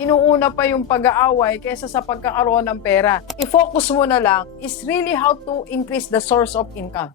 Inuuna pa yung pag-aaway kaysa sa pagkakaroon ng pera. I-focus mo na lang is really how to increase the source of income.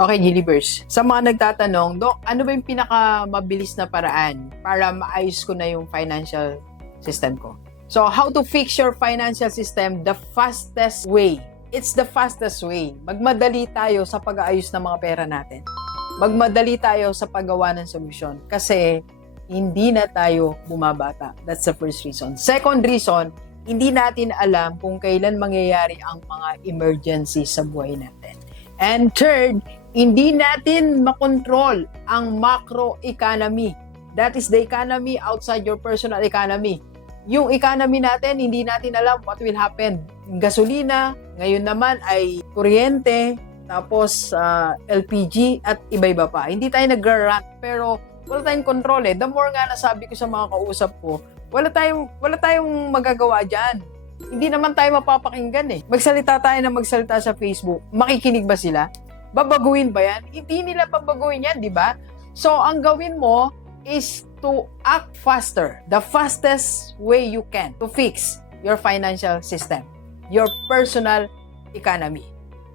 Okay, Gilibers. Sa mga nagtatanong, Dok, ano ba yung pinakamabilis na paraan para maayos ko na yung financial system ko? So, how to fix your financial system the fastest way? It's the fastest way. Magmadali tayo sa pag-aayos ng mga pera natin. Magmadali tayo sa paggawa ng solusyon. Kasi, hindi na tayo bumabata. That's the first reason. Second reason, hindi natin alam kung kailan mangyayari ang mga emergency sa buhay natin. And third, hindi natin makontrol ang macro economy. That is the economy outside your personal economy. Yung economy natin, hindi natin alam what will happen. Gasolina, ngayon naman ay kuryente, tapos LPG at iba-iba pa. Hindi tayo nag-rant pero wala tayong control eh. The more nga nasabi ko sa mga kausap ko, wala tayong magagawa dyan. Hindi naman tayo mapapakinggan eh. Magsalita tayo na magsalita sa Facebook. Makikinig ba sila? Babaguhin ba yan? Hindi nila babaguhin yan, di ba? So, ang gawin mo is to act faster. The fastest way you can to fix your financial system, your personal economy.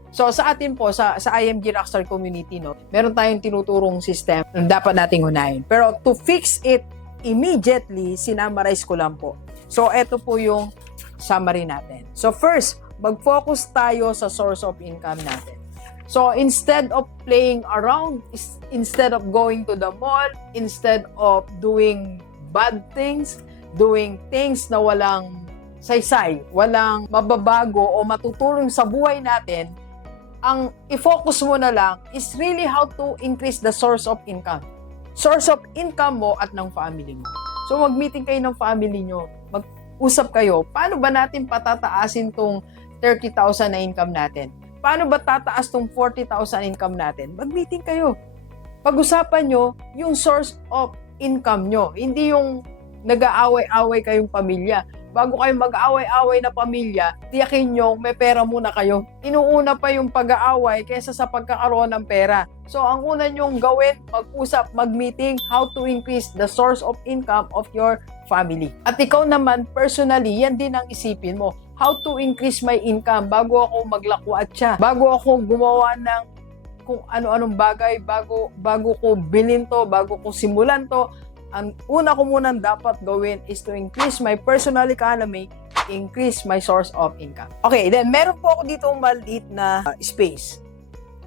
So, sa atin po, sa IMG Rockstar Community, no, meron tayong tinuturong system na dapat nating unahin. Pero to fix it immediately, sinamarize ko lang po. So, eto po yung summary natin. So, first, mag-focus tayo sa source of income natin. So, instead of playing around, instead of going to the mall, instead of doing bad things, doing things na walang saysay, walang mababago o matutulong sa buhay natin, ang i-focus mo na lang is really how to increase the source of income. Source of income mo at ng family mo. So, mag-meeting kayo ng family nyo, mag-usap kayo, paano ba natin patataasin tong 30,000 na income natin? Paano ba tataas tong 40,000 income natin? Mag-meeting kayo. Pag-usapan nyo yung source of income nyo. Hindi yung nag-aaway-away kayong pamilya. Bago kayo mag-aaway-away na pamilya, tiyakin nyo may pera muna kayo. Inuuna pa yung pag-aaway kaysa sa pagkakaroon ng pera. So, ang una nyong gawin, mag-usap, mag-meeting, how to increase the source of income of your family. At ikaw naman, personally, yan din ang isipin mo. How to increase my income bago ako maglakwat siya. Bago ako gumawa ng kung ano-anong bagay, bago ko bilhin to, bago ko simulan to, ang una ko munang dapat gawin is to increase my personal economy, increase my source of income. Okay, then meron po ako dito maliit na space.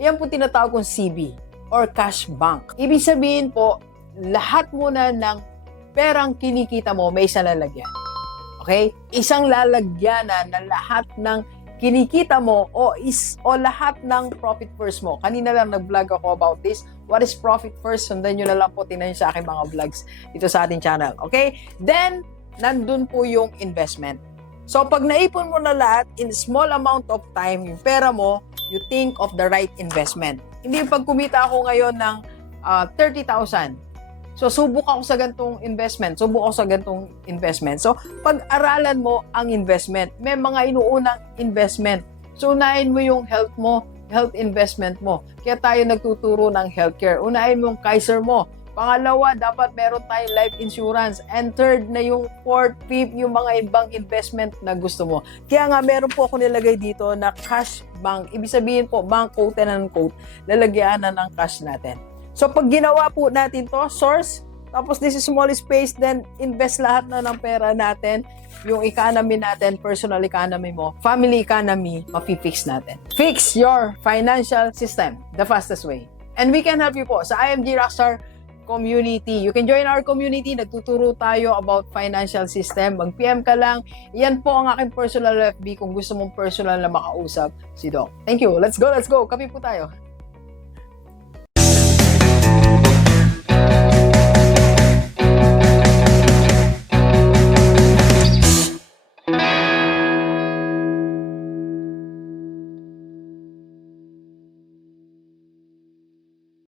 Yan po tinatawag kong CB or cash bank. Ibig sabihin po, lahat muna ng perang kinikita mo may isang lalagyan. Okay? Isang lalagyanan na lahat ng kinikita mo o lahat ng profit first mo. Kanina lang nag-vlog ako about this. What is profit first? Sundan nyo na lang po, tingnan nyo sa aking mga vlogs dito sa ating channel. Okay? Then, nandun po yung investment. So, pag naipon mo na lahat in small amount of time, yung pera mo, you think of the right investment. Hindi pag kumita ako ngayon ng 30,000. So, subok ako sa gantong investment. So, pag-aralan mo ang investment. May mga inuunang investment. So, unahin mo yung health mo, health investment mo. Kaya tayo nagtuturo ng healthcare. Unahin mo yung Kaiser mo. Pangalawa, dapat meron tayong life insurance. And third na yung fourth, fifth, yung mga ibang investment na gusto mo. Kaya nga, meron po ako nilagay dito na cash bank. Ibig sabihin po, bank quote and unquote, lalagyan na ng cash natin. So, pag ginawa po natin to, source, tapos this is small space, then invest lahat na ng pera natin, yung economy natin, personal economy mo, family economy, mafi-fix natin. Fix your financial system the fastest way. And we can help you po sa IMG Rockstar Community. You can join our community. Nagtuturo tayo about financial system. Mag-PM ka lang. Yan po ang aking personal FB kung gusto mong personal na makausap si Doc. Thank you. Let's go. Kape po tayo.